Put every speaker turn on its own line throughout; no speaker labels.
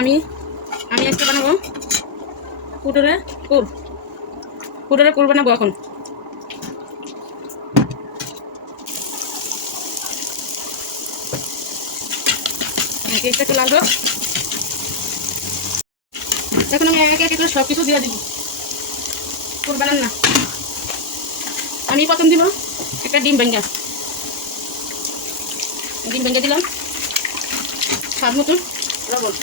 আমি আমি আজকে বানাবো। পুটরে কুর পুটরে কুর বানাবো এখন। কেকটা একটু লাগল এখন আমি এক এক সব কিছু দিয়ে দিব। কুর বানান না। আমি প্রথম দিব একটা ডিম ভেঙ্গা ডিম ভেঙে দিলাম। স্বাদ মতন লবণ।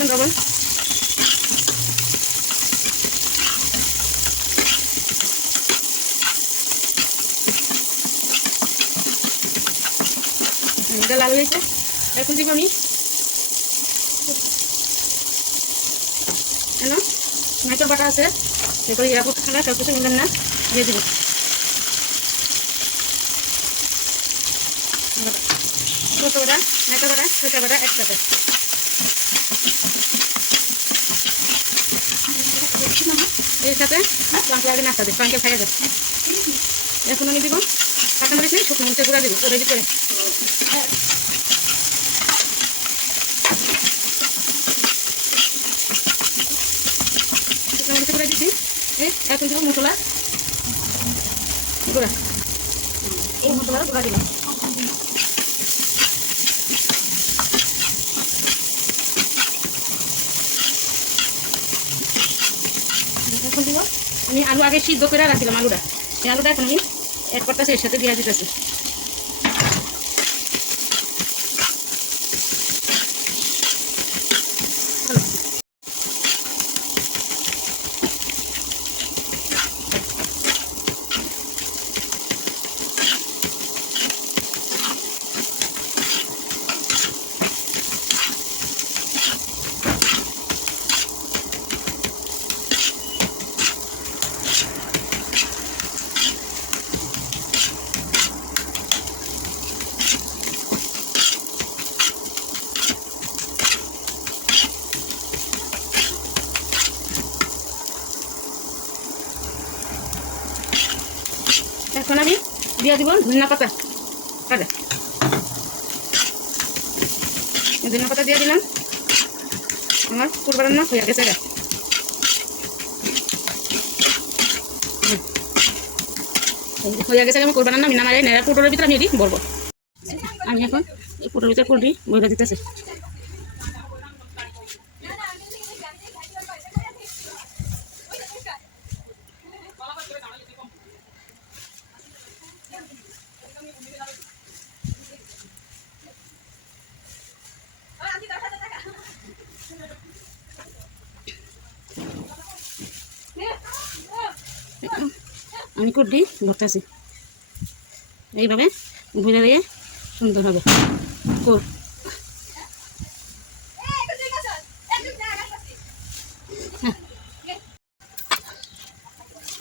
মতন এটা লাল হয়েছে। এখন দিব আমি। কেন? মাইকের বাটা আছে। এরপরে এয়ারপোর্ট খানা সব কিছু মিলেন না, দিয়ে দিব। ছোটো বাটা মাইকের বাটা ছোটো বাটা একসাথে। এর সাথে কনফ্লাওয়ারের নাস্তা দিই। কয়েকে খাইয়ে দেয় এখন আমি দিব কাঁচা মরিচ নেই শুকনো মরিচের গুঁড়া দিব ওর ভিতরে। শুকনো মরিচের গুঁড়া দিচ্ছি। এখন দিব মশলা। গুঁড়া। এই মশলার গুঁড়া দিলাম। এখন দিব আমি আলু আগে সিদ্ধ করে রাখছিলাম আলুটা। সেই আলুটা এখন আমি এক করতেছি এর সাথে দিয়ে দিতেছি। এখন আমি দিয়ে দিব ধনিয়া পাতা। কাটে। ধনিয়া পাতা দিয়ে দিলাম। আমার পুরবার না হয়ে গেছে। এই হয়ে গেছে আমি করব না মিনা মারে নেড়া পুটোর ভিতরে আমি এটি বলব। আমি এখন এই পুটোর ভিতরে করবি বইটা দিতেছি। আমি কুটি ভরতেছি এইভাবে ভুজে দিয়ে সুন্দর হবে কুর।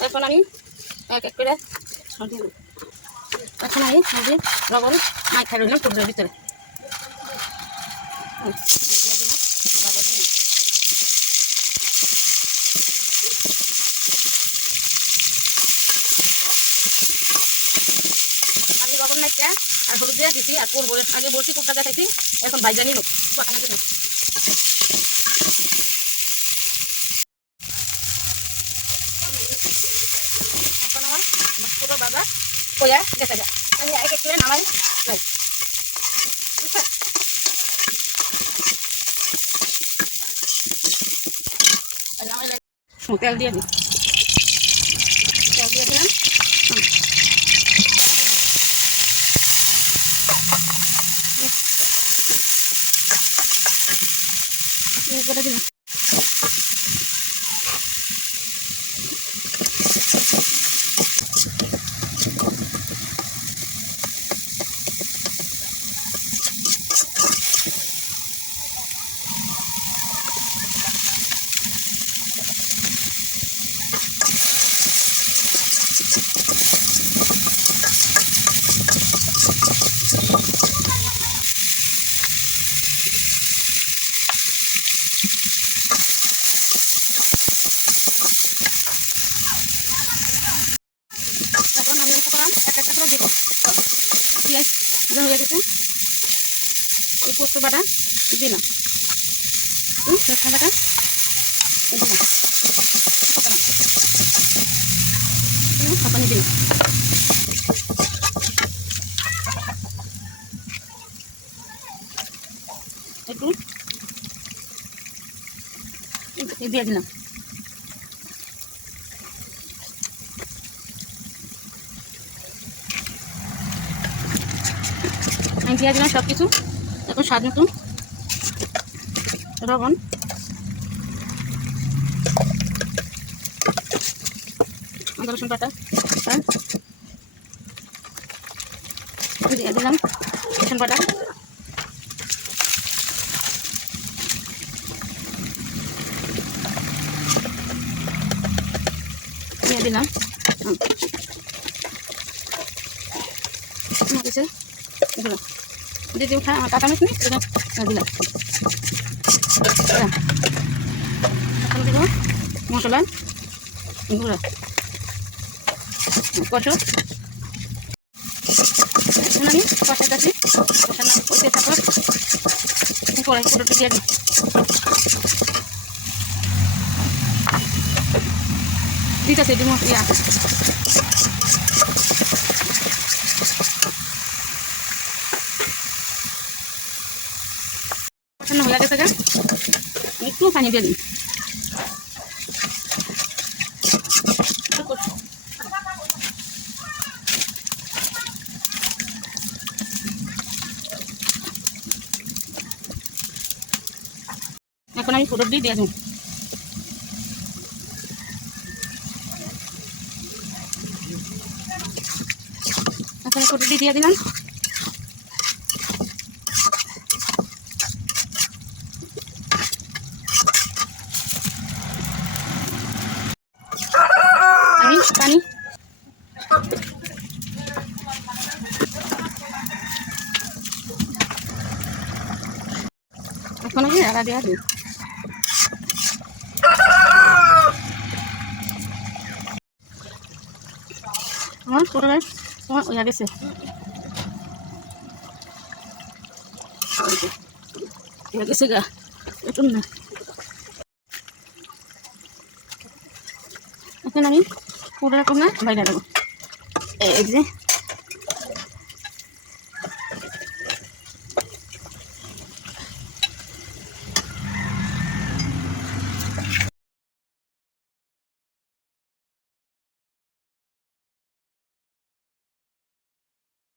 এখন আমি এক এক করে সরিয়ে দেব। এখন আমি সবজি লবণ মাখা রইলাম কুটের ভিতরে নাইকা আর হলুদ দিয়ে দিছি, আর করব। আগে বলছি কুটটা দেখাইছি, এখন ভাই জানি লোক পাকানোর জন্য এখন আমার পুরো বাবা কয়া আমি এক এক নামাই নাই তেল দিয়ে দিই তেল দিয়ে দিলাম হুম। এই করে দিলাম করে দিব। পেঁয়াজ হয়ে গেছে এই পোস্ত বাটা দিলাম। সরষা বাটা দিলাম। হুম, দিলাম। একটু দিয়ে দিলাম। আমি দিয়ে দিলাম সব কিছু এখন স্বাদ মতন লবণ। আদা, রসুন বাটা। দিয়ে দিলাম, রসুন বাটা। দিয়ে দিলাম। হুম। হয়ে গেছে দিলাম দিয়ে দিলাম খা কাঁচা মিশ নি দিলাম। এখন দিব মশলা গুঁড়া কষো এখন আমি কষাইতেছি কষানো দিব ইয়া কষানো হয়ে গেছে একটু পানি দিয়ে কষো। এখন আমি ফোটর দিয়ে দিয়ে দেবো এখন দিয়ে দিয়ে দিলাম আমি পানি এখন আমি আদা দেওয়া দিই আমার পটলের তোমার ওইয়া গেছে। ওই যে, হয়ে গেছে গা একটু না। এখন আমি পুরো না বাইরে দেবো এই যে